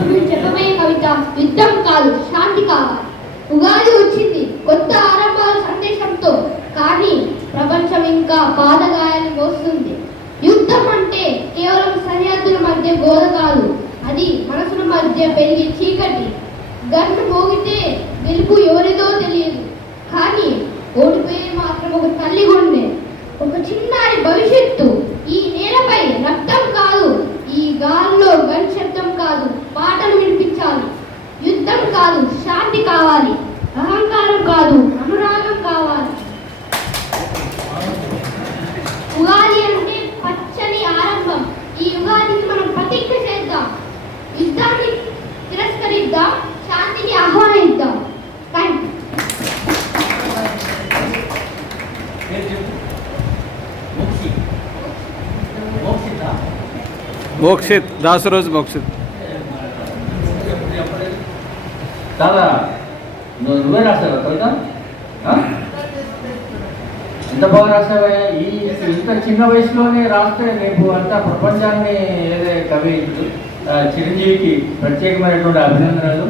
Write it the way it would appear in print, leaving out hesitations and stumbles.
ఇప్పుడు చెప్పబోయే కవిత యుద్ధం కాదు శాంతి కావాలి. ఉగాది వచ్చింది కొత్త ఆరంభాల సందేశంతో, కానీ ప్రపంచం ఇంకా పాదగాయాలు మోస్తుంది. యుద్ధం అంటే కేవలం సరిహద్దుల మధ్య గోడ కాదు, అది మనసుల మధ్య పెరిగే చీకటి. గన్ను మోగితే గెలుపు ఎవరిదో తెలియదు, కానీ ఓడిపోయే మాత్రం ఒక తల్లి గుండె, ఒక చిన్నారి భవిష్యత్తు. ఈ నేలపై రక్తం కాదు, ఈ గాల్లో గన్ శబ్దం కాదు, పాటలు వినిపించాలి. యుద్ధం కాదు శాంతి కావాలి, అహంకారం కాదు అనురాగం కావాలి. ఉగాది అంటే పచ్చని ఆరంభం. ఈ ఉగాదికి మనం ప్రతిజ్ఞ చేద్దాం. యుద్ధాన్ని తిరస్కరిద్దాం, శాంతిని ఆహ్వానిద్దాం. థ్యాంక్ మోక్షిత్ దాసరోజు మోక్షిత్. చాలా నువ్వే రాసావా కవిత? ఎంత బాగా రాసావా! ఇంత చిన్న వయసులోనే రాస్తే రేపు అంతా ప్రపంచాన్ని ఏదే కవి చిరంజీవికి ప్రత్యేకమైనటువంటి అభినందనలు.